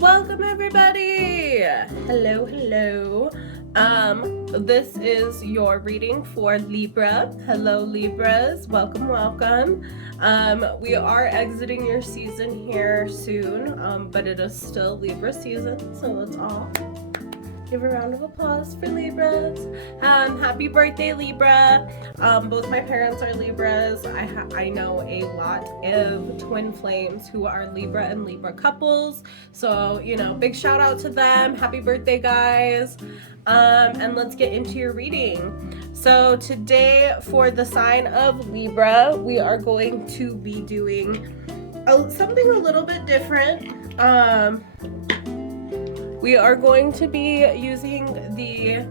Welcome everybody. Hello. This is your reading for Libra. Hello Libras, welcome. We are exiting your season here soon, but it is still Libra season, so let's all give a round of applause for Libras. Happy birthday, Libra. Both my parents are Libras. I know a lot of twin flames who are Libra and Libra couples. So, big shout out to them. Happy birthday, guys. And let's get into your reading. So today for the sign of Libra, we are going to be doing something a little bit different. We are going to be using the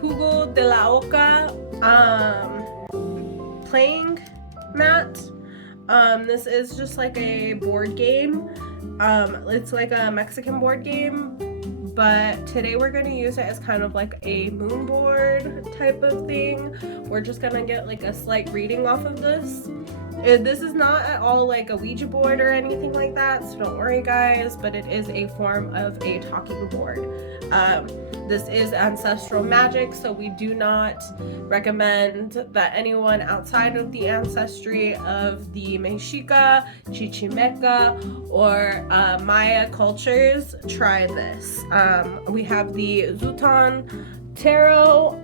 Jugo de la Oca playing mat. This is just like a board game. It's like a Mexican board game, but today we're going to use it as kind of like a moon board type of thing. We're just going to get like a slight reading off of this. This is not at all like a Ouija board or anything like that, so don't worry guys, but it is a form of a talking board. This is ancestral magic, so we do not recommend that anyone outside of the ancestry of the Mexica, Chichimeca, or Maya cultures try this. We have the Zutan Tarot,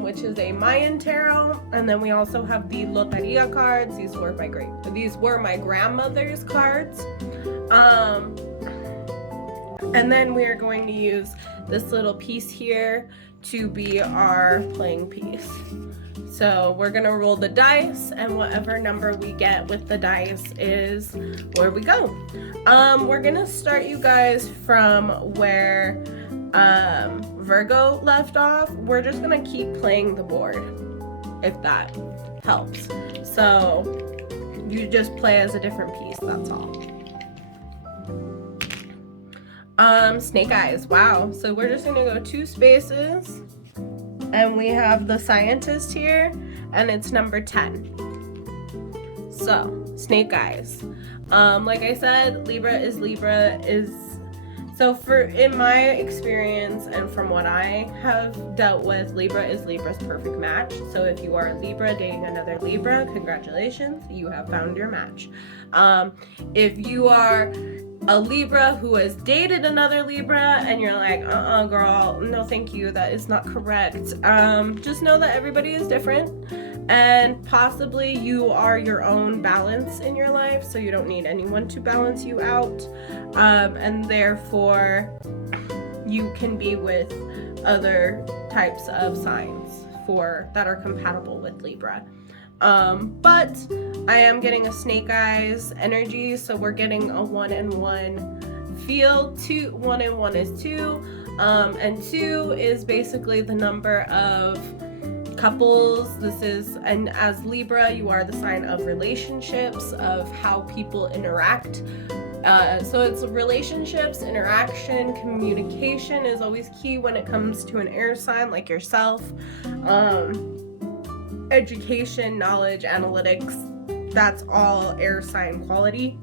which is a Mayan tarot, and then we also have the Loteria cards. These were my grandmother's cards. And then we are going to use this little piece here to be our playing piece. So we're gonna roll the dice, and whatever number we get with the dice is where we go. We're gonna start you guys from where Virgo left off. We're just gonna keep playing the board, if that helps. So you just play as a different piece, that's all. Snake eyes, wow. So we're just gonna go 2 spaces, and we have the scientist here, and it's number 10. So snake eyes. Like I said, Libra is so in my experience and from what I have dealt with, Libra is Libra's perfect match. So if you are a Libra dating another Libra, congratulations, you have found your match. If you are a Libra who has dated another Libra and you're like, girl, no thank you, that is not correct. Just know that everybody is different, and possibly you are your own balance in your life, so you don't need anyone to balance you out, and therefore you can be with other types of signs that are compatible with Libra. But I am getting a snake eyes energy, so we're getting a 1 and 1 feel. 1 and 1 is 2, and 2 is basically the number of couples. And as Libra, you are the sign of relationships, of how people interact. So it's relationships, interaction, communication is always key when it comes to an air sign like yourself. Education, knowledge, analytics, that's all air sign quality.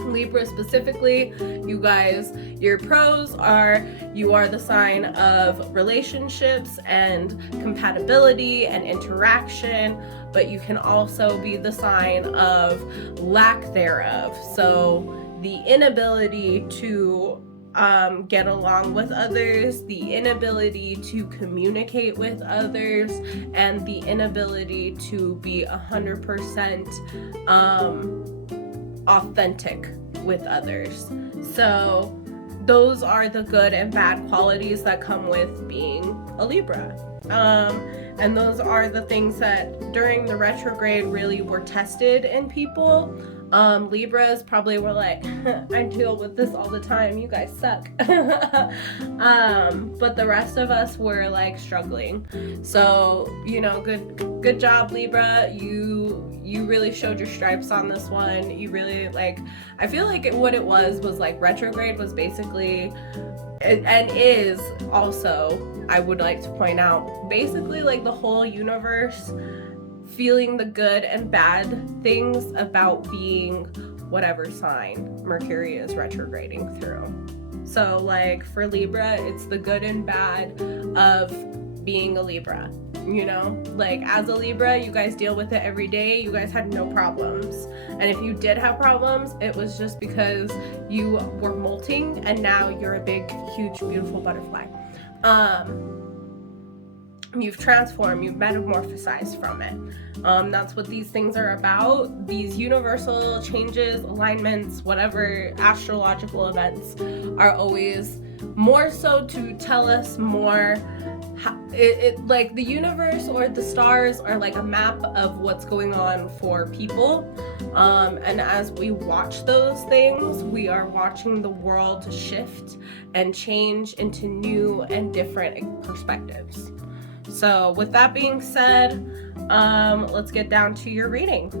Libra specifically, you guys, your pros are you are the sign of relationships and compatibility and interaction, but you can also be the sign of lack thereof. So the inability to get along with others, the inability to communicate with others, and the inability to be 100% authentic with others. So those are the good and bad qualities that come with being a Libra. And those are the things that during the retrograde really were tested in people. Libras probably were like, I deal with this all the time, you guys suck. But the rest of us were like struggling. So, good job, Libra. You really showed your stripes on this one. You really I feel like what it was like retrograde was basically, and is also, I would like to point out, basically like the whole universe feeling the good and bad things about being whatever sign Mercury is retrograding through. So like for Libra, it's the good and bad of being a Libra. You know, like as a Libra, you guys deal with it every day. You guys had no problems. And if you did have problems, it was just because you were molting and now you're a big, huge, beautiful butterfly. You've transformed, you've metamorphosized from it. That's what these things are about. These universal changes, alignments, whatever astrological events are always more so to tell us more. Like the universe or the stars are like a map of what's going on for people, and as we watch those things, we are watching the world shift and change into new and different perspectives. So with that being said, let's get down to your reading.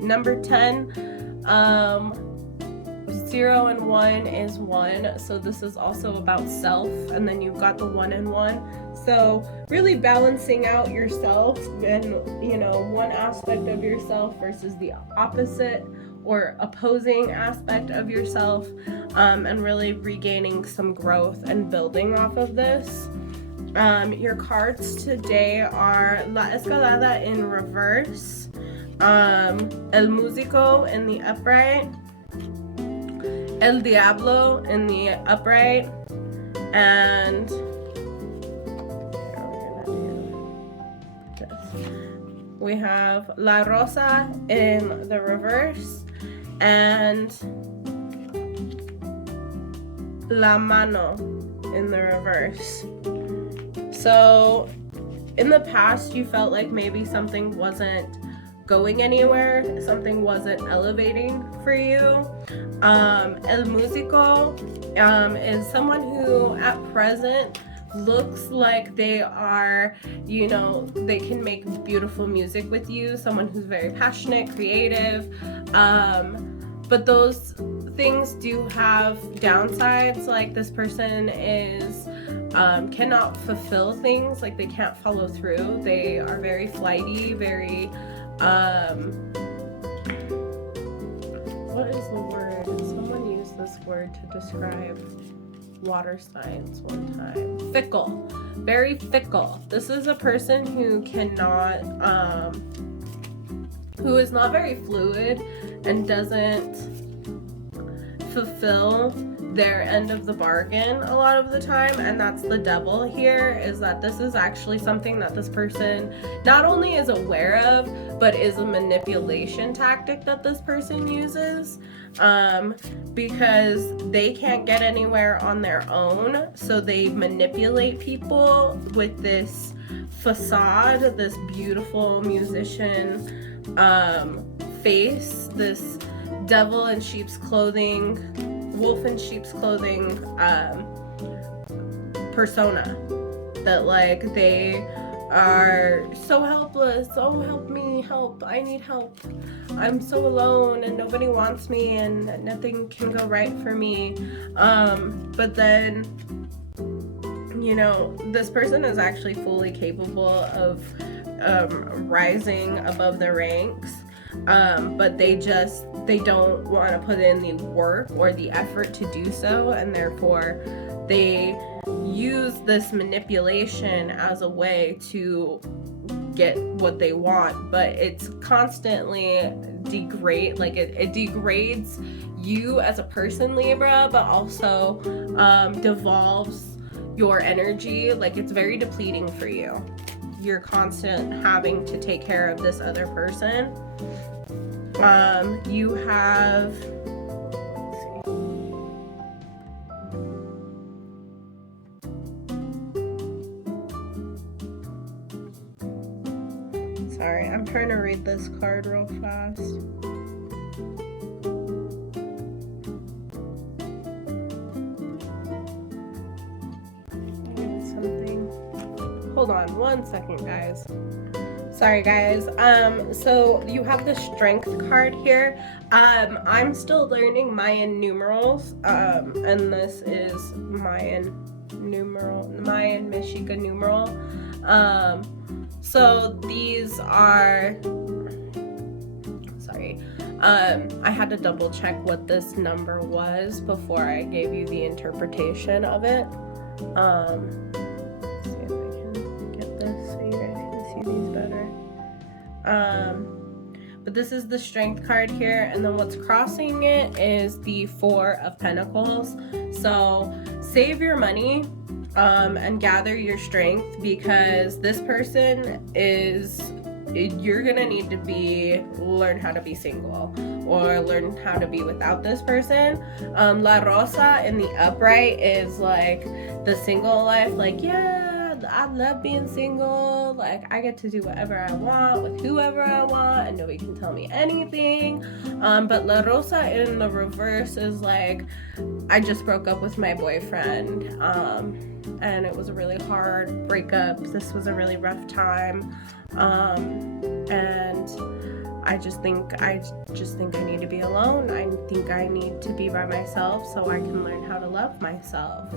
Number 10, 0 and 1 is 1, so this is also about self, and then you've got the 1 and 1, so really balancing out yourself and, you know, one aspect of yourself versus the opposite or opposing aspect of yourself, and really regaining some growth and building off of this. Your cards today are La Escalada in reverse, El Músico in the upright, El Diablo in the upright, and we have La Rosa in the reverse, and La Mano in the reverse. So in the past, you felt like maybe something wasn't going anywhere, something wasn't elevating for you. El Músico is someone who at present looks like they are, you know, they can make beautiful music with you, someone who's very passionate, creative, but those things do have downsides. Like this person is cannot fulfill things, like they can't follow through. They are very flighty, very what is the word? Someone used this word to describe water signs one time. Fickle. Very fickle. This is a person who cannot, who is not very fluid and doesn't fulfill their end of the bargain a lot of the time, and that's the devil here, is that this is actually something that this person not only is aware of, but is a manipulation tactic that this person uses, because they can't get anywhere on their own, so they manipulate people with this facade, this beautiful musician face, this devil in sheep's clothing, wolf in sheep's clothing persona, that like they are so helpless, oh help me, help, I need help, I'm so alone and nobody wants me and nothing can go right for me, but then, you know, this person is actually fully capable of rising above the ranks, but they don't want to put in the work or the effort to do so, and therefore they use this manipulation as a way to get what they want, but it's constantly it degrades you as a person, Libra, but also devolves your energy. Like it's very depleting for you. You're constant having to take care of this other person. You have, sorry, I'm trying to read this card real fast. Hold on one second, guys. Sorry guys. So you have the strength card here. I'm still learning Mayan numerals, and this is Mayan Mexica numeral. So these are, sorry, I had to double check what this number was before I gave you the interpretation of it. Let's see if I can get this so you guys can see these better. But this is the Strength card here, and then what's crossing it is the Four of Pentacles. So save your money and gather your strength, because this person is, you're gonna need to learn how to be single or learn how to be without this person. La Rosa in the upright is like the single life, like, yeah, I love being single, like I get to do whatever I want with whoever I want and nobody can tell me anything. But La Rosa in the reverse is like, I just broke up with my boyfriend, and it was a really hard breakup. This was a really rough time, and I just think I need to be alone. I think I need to be by myself so I can learn how to love myself.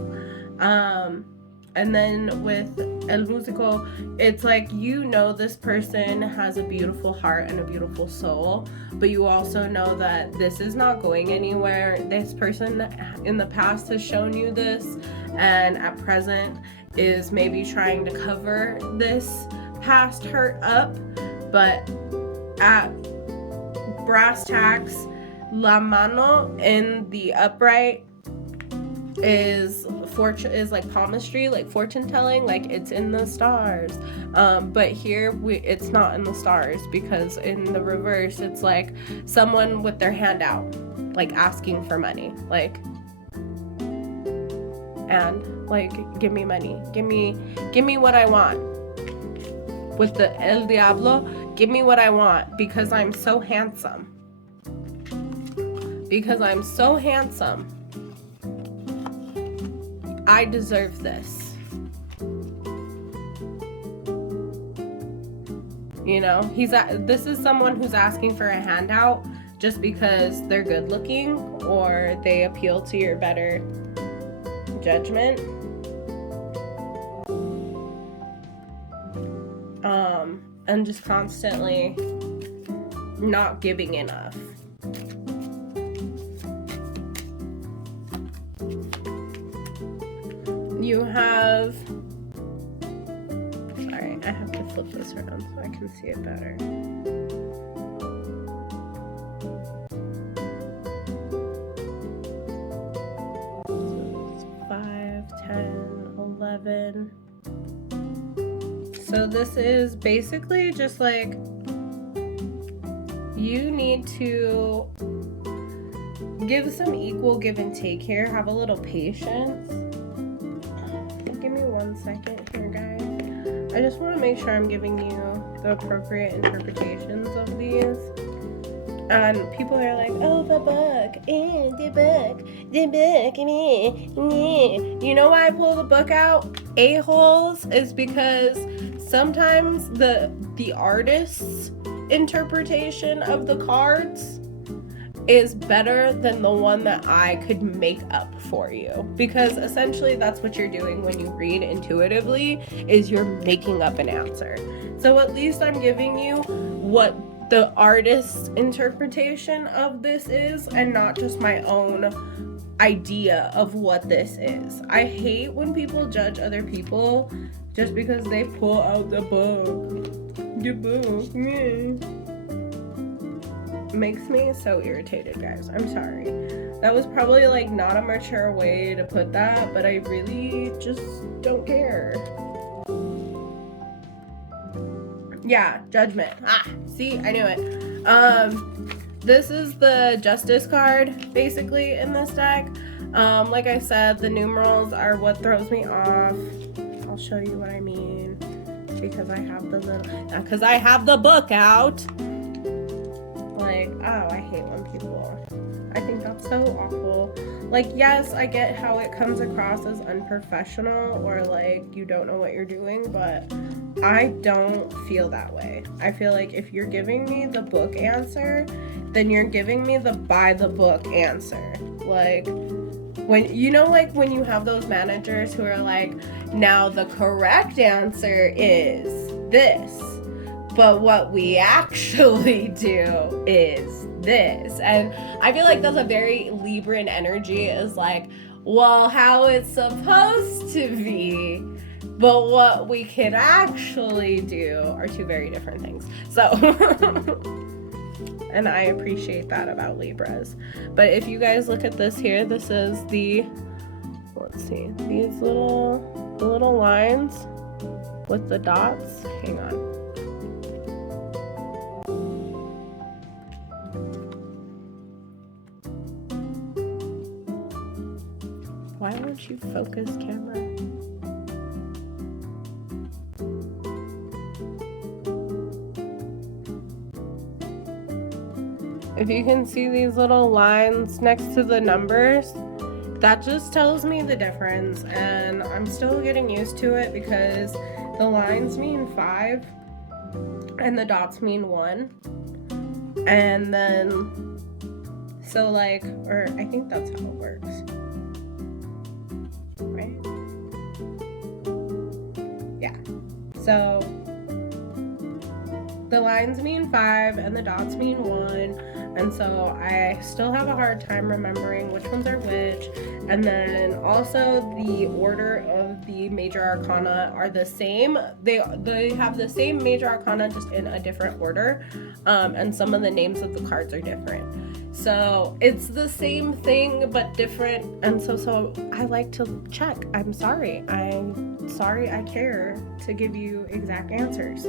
And then with El Músico, it's like, you know, this person has a beautiful heart and a beautiful soul, but you also know that this is not going anywhere. This person in the past has shown you this, and at present is maybe trying to cover this past hurt up, but at brass tacks, La Mano in the upright is like palmistry, like fortune telling, like it's in the stars. But here it's not in the stars, because in the reverse it's like someone with their hand out, like asking for money, like, and like, give me money, give me what I want. With the El Diablo, give me what I want, because I'm so handsome. Because I'm so handsome. I deserve this. You know, this is someone who's asking for a handout just because they're good looking or they appeal to your better judgment. And just constantly not giving enough. You have, sorry, I have to flip this around so I can see it better. So it's 5, 10, 11. So this is basically just like, you need to give some equal give and take here. Have a little patience. Give me 1 second here, guys. I just want to make sure I'm giving you the appropriate interpretations of these. And people are like, oh, the book, you know why I pull the book out, a-holes, is because sometimes the artist's interpretation of the cards is better than the one that I could make up for you, because essentially that's what you're doing when you read intuitively, is you're making up an answer. So at least I'm giving you what the artist's interpretation of this is, and not just my own idea of what this is. I hate when people judge other people just because they pull out the book. Makes me so irritated, guys. I'm sorry. That was probably like not a mature way to put that, but I really just don't care. Yeah, judgment. See, I knew it. This is the Justice card basically in this deck. Like I said, the numerals are what throws me off. I'll show you what I mean, because I have the book out. Like, oh, I hate when people, I think that's so awful. Like, yes, I get how it comes across as unprofessional or like you don't know what you're doing, but I don't feel that way. I feel like if you're giving me the book answer, then you're giving me the by the book answer. Like, when, you know, like when you have those managers who are like, now the correct answer is this, but what we actually do is this. And I feel like that's a very Libran energy, is like, well, how it's supposed to be, but what we could actually do are two very different things. So and I appreciate that about Libras. But if you guys look at this here, this is the, let's see, these little lines with the dots. Hang on. Why won't you focus, camera? If you can see these little lines next to the numbers, that just tells me the difference, and I'm still getting used to it because the lines mean 5 and the dots mean 1. And then, so like, or I think that's how it works, right? Yeah. So the lines mean 5 and the dots mean 1. And so I still have a hard time remembering which ones are which. And then also the order of the major arcana are the same. They have the same major arcana, just in a different order. And some of the names of the cards are different. So it's the same thing but different. And so I like to check. I'm sorry I care to give you exact answers.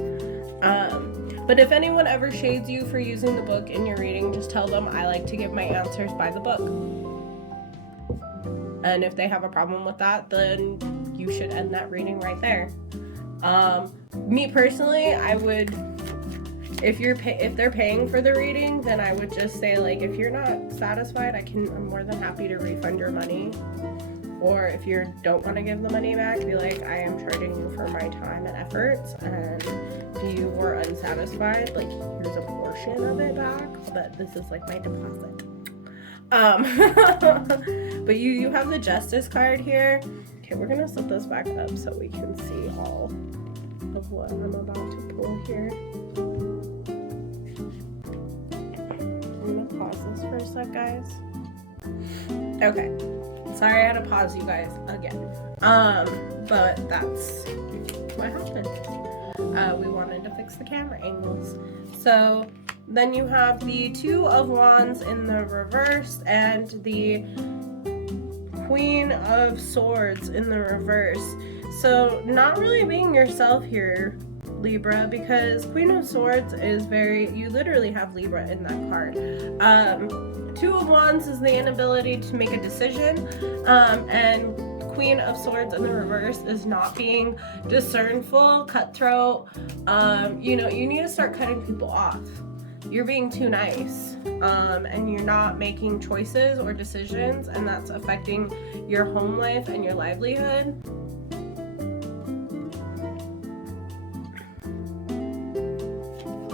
But if anyone ever shades you for using the book in your reading, just tell them I like to give my answers by the book. And if they have a problem with that, then you should end that reading right there. Me personally, I would, if they're paying for the reading, then I would just say, like, if you're not satisfied, I'm more than happy to refund your money. Or if you don't want to give the money back, be like, I am charging you for my time and efforts, and if you were unsatisfied, like, here's a portion of it back, but this is like my deposit. But you have the Justice card here. Okay, we're gonna set this back up so we can see all of what I'm about to pull here. I'm gonna pause this for a sec, guys. Okay. Sorry I had to pause you guys again. But that's what happened. We wanted to fix the camera angles. So then you have the Two of Wands in the reverse and the Queen of Swords in the reverse. So not really being yourself here, Libra, because Queen of Swords is you literally have Libra in that card. Two of Wands is the inability to make a decision, and Queen of Swords in the reverse is not being discernful, cutthroat. You need to start cutting people off. You're being too nice, and you're not making choices or decisions, and that's affecting your home life and your livelihood.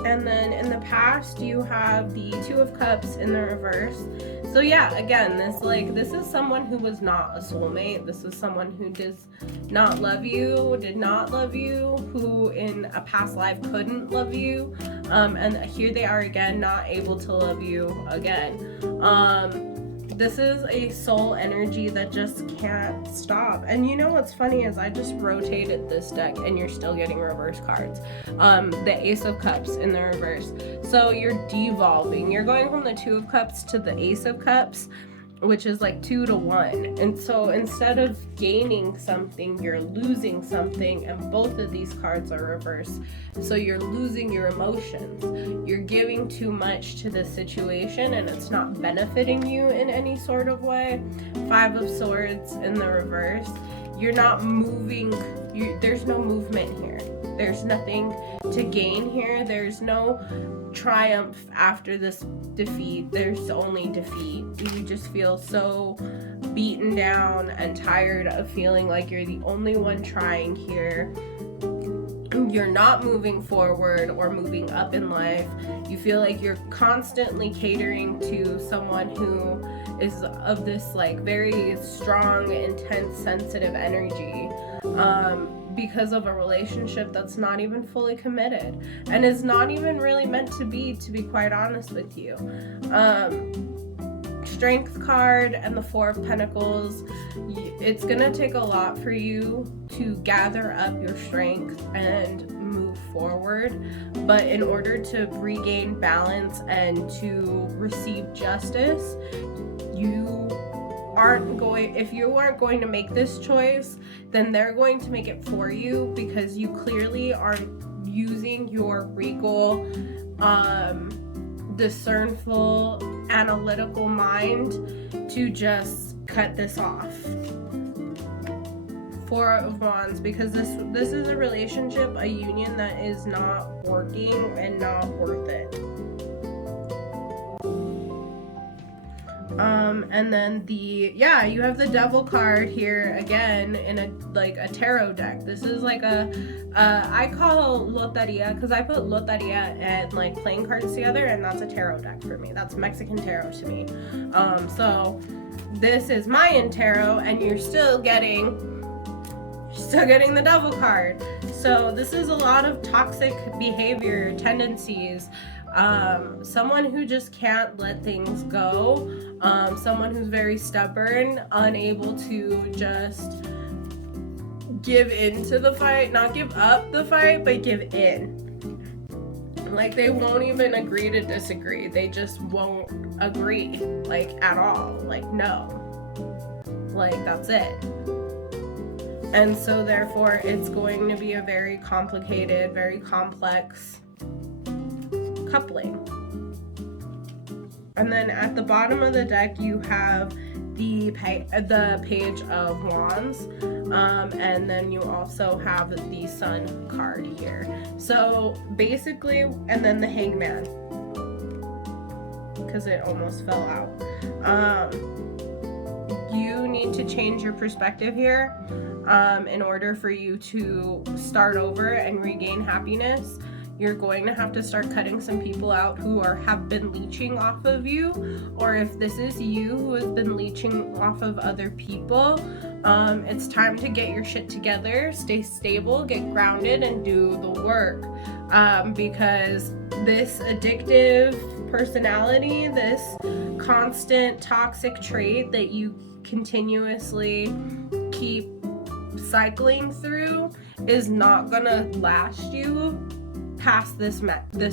And then in the past, you have the Two of Cups in the reverse. So yeah, again, this is someone who was not a soulmate. This is someone who does not love you, did not love you, who in a past life couldn't love you. And here they are again, not able to love you again. This is a soul energy that just can't stop. And you know what's funny is I just rotated this deck and you're still getting reverse cards. The Ace of Cups in the reverse. So you're devolving. You're going from the Two of Cups to the Ace of Cups, which is like 2 to 1. And so instead of gaining something, you're losing something, and both of these cards are reversed. So you're losing your emotions. You're giving too much to the situation and it's not benefiting you in any sort of way. Five of Swords in the reverse. You're not moving. There's no movement here. There's nothing to gain here. There's no triumph after this defeat. There's only defeat. You just feel so beaten down and tired of feeling like you're the only one trying here. You're not moving forward or moving up in life. You feel like you're constantly catering to someone who is of this like very strong, intense, sensitive energy. because of a relationship that's not even fully committed and is not even really meant to be quite honest with you. Strength card and the Four of Pentacles. It's gonna take a lot for you to gather up your strength and move forward, but in order to regain balance and to receive justice, if you aren't going to make this choice, then they're going to make it for you, because you clearly aren't using your regal, discernful, analytical mind to just cut this off. Four of Wands, because this is a relationship, a union that is not working and not worth it. And then you have the Devil card here again in a tarot deck. This is like I call loteria, because I put loteria and like playing cards together, and that's a tarot deck for me. That's Mexican tarot to me. So this is Mayan tarot, and you're still getting the Devil card. So this is a lot of toxic behavior tendencies. Someone who just can't let things go, someone who's very stubborn, unable to just give into the fight, not give up the fight, but give in. Like, they won't even agree to disagree. They just won't agree, like, at all. Like, no. Like, that's it. And so therefore it's going to be a very complicated, very complex coupling. And then at the bottom of the deck you have the Page of Wands, and then you also have the Sun card here. So basically, and then the Hangman, because it almost fell out. You need to change your perspective here in order for you to start over and regain happiness. You're going to have to start cutting some people out who have been leeching off of you, or if this is you who has been leeching off of other people, it's time to get your shit together, stay stable, get grounded, and do the work, because this addictive personality, this constant toxic trait that you continuously keep cycling through is not gonna last you past this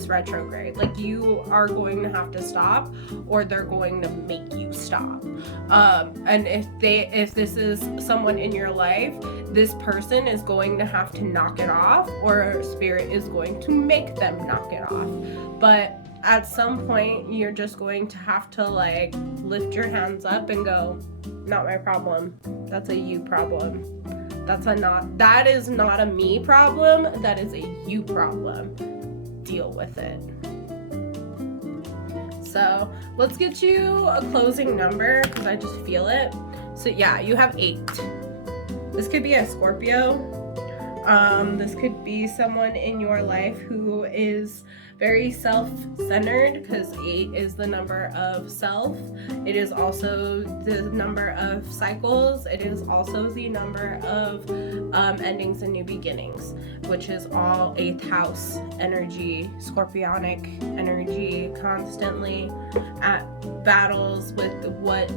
retrograde. Like, you are going to have to stop, or they're going to make you stop. And if this is someone in your life, this person is going to have to knock it off, or Spirit is going to make them knock it off. But at some point, you're just going to have to like lift your hands up and go, not my problem. That's a you problem. That is not a me problem. That is a you problem. Deal with it. So let's get you a closing number, because I just feel it. So yeah, you have 8. This could be a Scorpio. This could be someone in your life who is very self-centered, because 8 is the number of self. It is also the number of cycles. It is also the number of endings and new beginnings, which is all 8th house energy, scorpionic energy, constantly at battles with what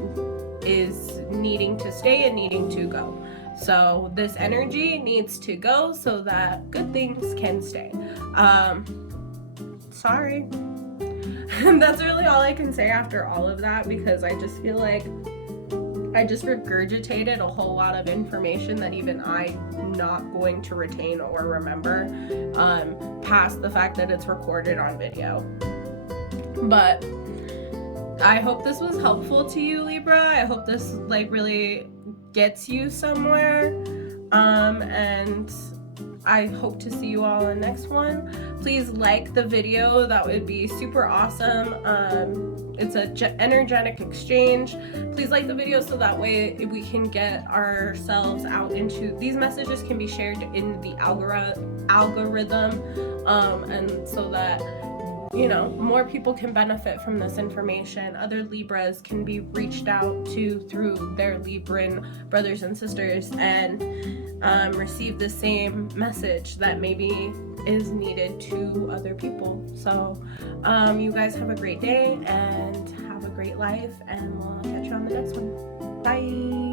is needing to stay and needing to go. So this energy needs to go so that good things can stay. Sorry. That's really all I can say after all of that, because I just feel like I just regurgitated a whole lot of information that even I'm not going to retain or remember, past the fact that it's recorded on video. But I hope this was helpful to you, Libra. I hope this like really gets you somewhere, and I hope to see you all in the next one. Please like the video. That would be super awesome. It's a energetic exchange. Please like the video so that way we can get ourselves out into, these messages can be shared in the algorithm, and so that you know, more people can benefit from this information. Other Libras can be reached out to through their Libran brothers and sisters and receive the same message that maybe is needed to other people. So you guys have a great day and have a great life, and we'll catch you on the next one. Bye.